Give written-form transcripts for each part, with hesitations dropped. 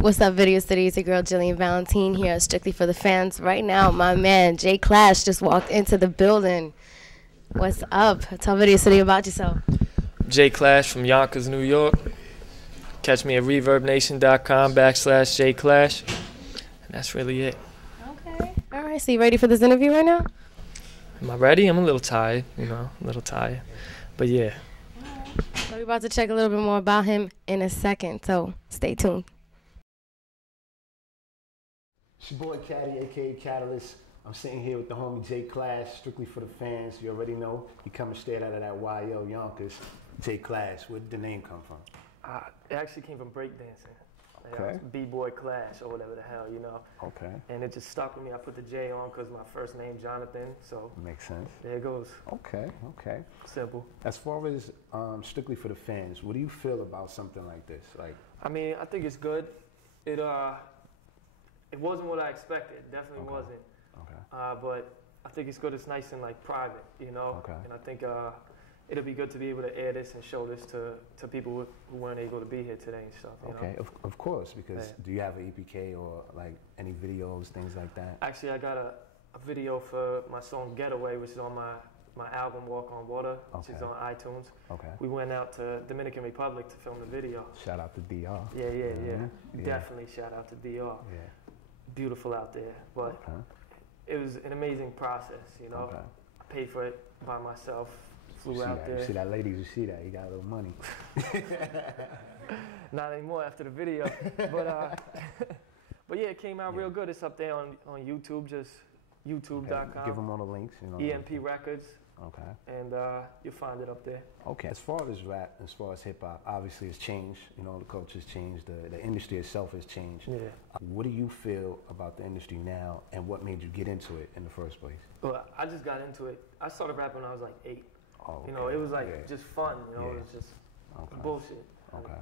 What's up, Video City? It's your girl Jillian Valentine here, strictly for the fans. Right now, my man Jay Clash just walked into the building. What's up? Tell Video City about yourself. Jay Clash from Yonkers, New York. Catch me at ReverbNation.com/Jay Clash. And that's really it. Okay. All right. So you ready for this interview right now? Am I ready? I'm a little tired, a little tired. But yeah. So we're about to check a little bit more about him in a second. So stay tuned. It's your boy Caddy, aka Catalyst. I'm sitting here with the homie Jay Clash, strictly for the fans. You already know he coming straight out of that YL Yonkers. Jay Clash, where did the name come from? It actually came from breakdancing. Okay. B-Boy Clash or whatever the hell, Okay. And it just stuck with me. I put the J on because my first name Jonathan, so Makes sense. there it goes. Okay. Simple. As far as strictly for the fans, what do you feel about something like this? Like, I mean, I think it's good. It wasn't what I expected. Definitely Okay. wasn't. okay. But I think it's good. It's nice and like private, Okay. And I think it'll be good to be able to air this and show this to people who weren't able to be here today and stuff. Okay, of course, because Yeah. do you have an EPK or like any videos, things like that? Actually, I got a video for my song Getaway, which is on my album Walk on Water, which is Okay. on iTunes. Okay. We went out to Dominican Republic to film the video. Shout out to DR. Yeah. Yeah. Definitely shout out to DR. Yeah. Beautiful out there. But Okay. it was an amazing process, Okay. I paid for it by myself, flew You see out that? there. You see that, ladies? You see that? You got a little money. Not anymore after the video. But yeah, it came out real good. It's up there on YouTube, just youtube.com. Give them all the links. EMP Records, Okay. and you'll find it up there. Okay. As far as rap, as far as hip hop, obviously it's changed. The culture's changed. The industry itself has changed. Yeah. What do you feel about the industry now, and what made you get into it in the first place? Well, I just got into it. I started rapping when I was like 8. Oh, It was like yeah. just fun. It Yeah. was just Okay. bullshit. Okay.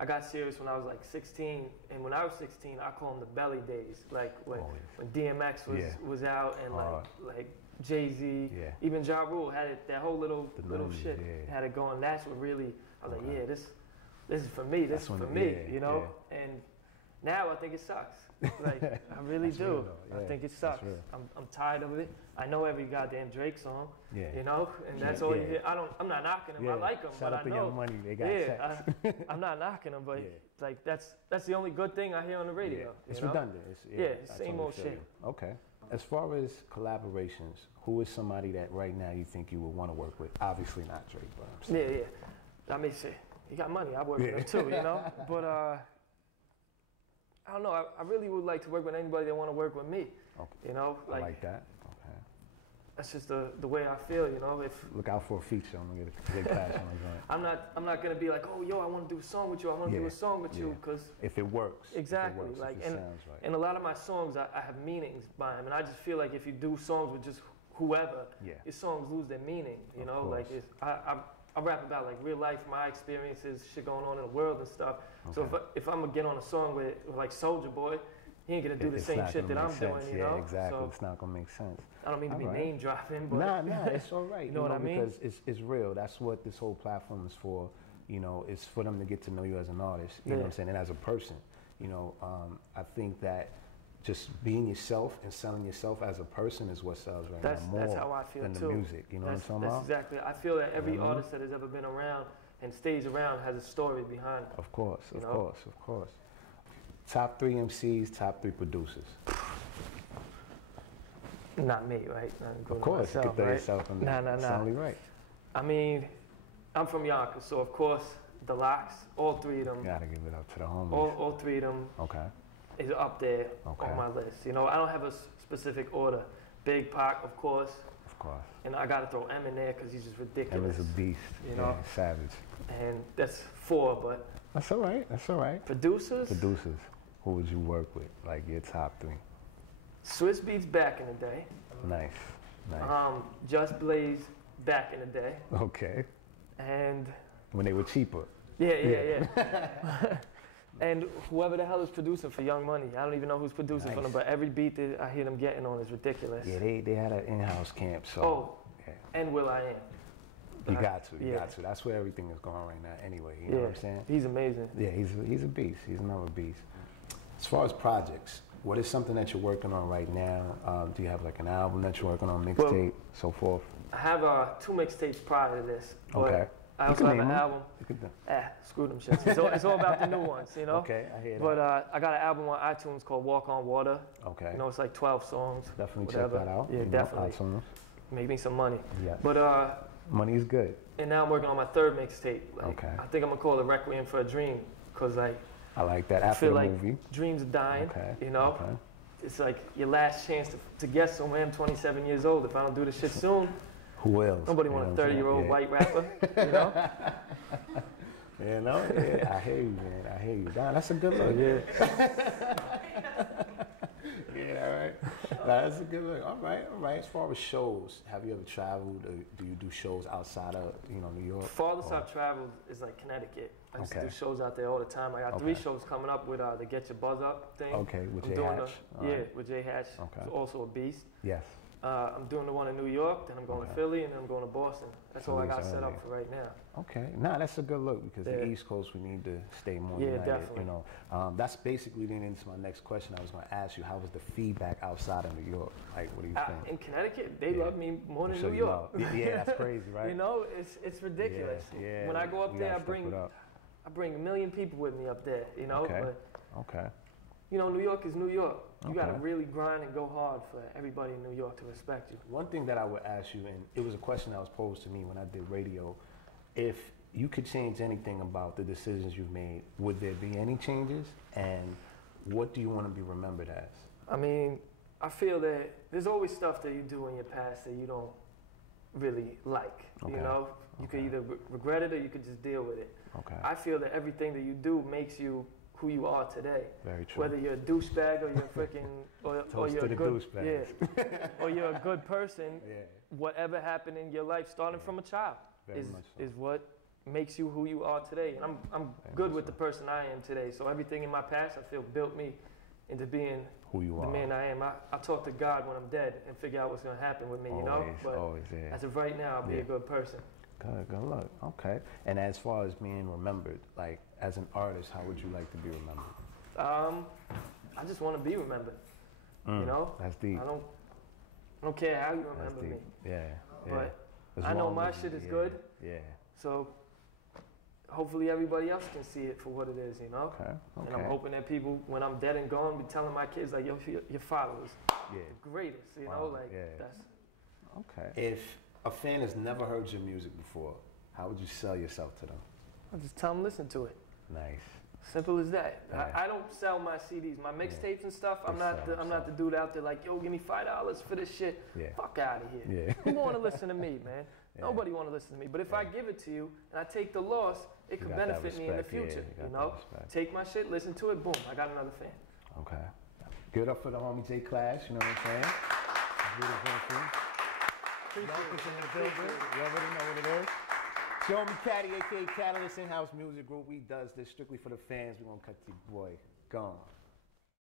I got serious when I was like 16, and when I was 16, I call them the belly days, like when DMX was out and like Jay-Z, Yeah. even Ja Rule had it, that whole little numbers, shit yeah. had it going. That's what really I was like, Okay. yeah, this is for me. This That's is when for it- me, yeah, And now I think it sucks. Like I really That's do. real, though. I Yeah, think it that's sucks. real. I'm tired of it. I know every goddamn Drake song, Yeah. and that's all you Yeah. hear. I'm not knocking him. I like him, Shout but out I to know. Young Money. They got Yeah, checks. I'm not knocking them, but Yeah. like that's the only good thing I hear on the radio. Yeah. It's you know? redundant. Yeah, I same totally old feel shit. you. Okay. As far as collaborations, who is somebody that right now you think you would want to work with? Obviously not Drake, but I'm saying. Yeah. I mean, shit, you got money. I work with him too, But I don't know. I really would like to work with anybody that want to work with me. Okay. Like, I like that. Okay. that's just the way I feel. If Look out for a feature. I'm gonna get a big clash on the joint. I'm not gonna be like, oh, yo, I want to do a song with you. I want to do a song with you, because If it works. exactly, If it works, like, if it sounds right. and a lot of my songs, I have meanings by them, and I just feel like if you do songs with just whoever, Yeah. your songs lose their meaning. Of Like course. I rap about like real life, my experiences, shit going on in the world and stuff. So Okay. if I'm gonna get on a song with like Soldier Boy, he ain't gonna do the It's same not shit gonna that I'm make doing, sense. you know. Yeah, exactly. So It's not gonna make sense. I don't mean to be Alright. name dropping, but Nah, it's all right. You know what I mean? Because it's real. That's what this whole platform is for. It's for them to get to know you as an artist. You know what I'm saying? And as a person. I think that just being yourself and selling yourself as a person is what sells right that's now more how I feel than too. the music. You know what I'm talking That's about? exactly. I feel that every Mhm. artist that has ever been around and stays around has a story behind it. Of course, You of know? course, of course. Top 3 MCs, top 3 producers. Not me, right? Of course, you myself, can throw right? yourself in there. That's only right. I mean, I'm from Yonkers, so of course the Locks, all three of them, Gotta give it up to the homies. all three of them Okay. is up there Okay. on my list. I don't have a specific order. Big Pac, of course, Of course. and I gotta throw M in there because he's just ridiculous. Emma's a beast. You know? Yeah, savage. And that's 4, but That's all right. That's all right. producers, Producers. Who would you work with? Like your top 3. Swiss Beats back in the day, Nice. Nice. Just Blaze back in the day, Okay. and When they were cheaper. yeah. And whoever the hell is producing for Young Money, I don't even know who's producing for them, but every beat that I hear them getting on is ridiculous. Yeah, they had an in-house camp, so. Oh, Yeah. and Will I Am. You got to. You yeah. got to. That's where everything is going right now. Anyway, you know what I'm saying? He's amazing. Yeah, he's a beast. He's another beast. As far as projects, what is something that you're working on right now? Do you have like an album that you're working on, mixtape, so forth? I have 2 mixtapes prior to this. Okay. I also have an album. Screw them shits. It's all about the new ones, you know? Okay, I hear that. But I got an album on iTunes called Walk on Water. Okay. You know, it's like 12 songs. Definitely whatever. check that out. Yeah, definitely. iTunes. Make me some money. Yeah. But money is good. And now I'm working on my 3rd mixtape. Like, okay. I think I'm gonna call it Requiem for a Dream, cause like I like that. After I feel the like movie. dreams are dying. Okay. You know. Okay. It's like your last chance to get somewhere. I'm 27 years old. If I don't do this shit soon, who else? Nobody want a 30-year-old white rapper, you know? You know? Yeah, I hear you, man. I hear you. That's a good look. Yeah, all right. That's a good look. All right. As far as shows, have you ever traveled? Or do you do shows outside of, New York? Farthest I've traveled is like Connecticut. I used to do shows out there all the time. I got 3 shows coming up with the Get Your Buzz Up thing. Okay, with Jay Hatch. With Jay Hatch. Okay. Who's also a beast. Yes. I'm doing the one in New York, then I'm going to Philly, and then I'm going to Boston. That's all I got set up for right now. Okay, that's a good look because the East Coast, we need to stay more united. Definitely. That's basically leading into my next question. I was going to ask you, how was the feedback outside of New York? Like, what do you think? In Connecticut, they love me more than New York. Yeah, that's crazy, right? It's ridiculous. Yeah, when I go up there, I bring 1 million people with me up there. Okay. New York is New York. You got to really grind and go hard for everybody in New York to respect you. One thing that I would ask you, and it was a question that was posed to me when I did radio, if you could change anything about the decisions you've made, would there be any changes? And what do you want to be remembered as? I mean, I feel that there's always stuff that you do in your past that you don't really like. You could either regret it or you could just deal with it. I feel that everything that you do makes you who you are today. Very true. Whether you're a douchebag or you're freaking, or you're a good, or you're a good person. Whatever happened in your life, starting from a child, is what makes you who you are today. And I'm good with the person I am today. So everything in my past, I feel, built me into being who you are, the man I am. I talk to God when I'm dead and figure out what's gonna happen with me. But as of right now, I'll be a good person. Good luck. Okay. And as far as being remembered, like as an artist, how would you like to be remembered? I just want to be remembered. That's deep. I don't care how you remember me. Yeah. But I know my shit is good. Yeah. So hopefully everybody else can see it for what it is, Okay. And I'm hoping that people, when I'm dead and gone, be telling my kids like, yo, your father was the greatest. That's. Okay. If a fan has never heard your music before, how would you sell yourself to them? I just tell them listen to it. Nice. Simple as that. I don't sell my CDs, my mixtapes and stuff. I'm not the dude out there like, yo, give me $5 for this shit. Fuck out of here. Who want to listen to me, man? Nobody want to listen to me. But if I give it to you and I take the loss, it could benefit me in the future. Take my shit, listen to it, boom, I got another fan. Okay. Give it up for the homie J Clash. You know what I'm saying? Beautiful. You already know what it is. Show me Caddy, aka Catalyst In-House Music Group. We does this strictly for the fans. We're gonna cut your boy. Gone.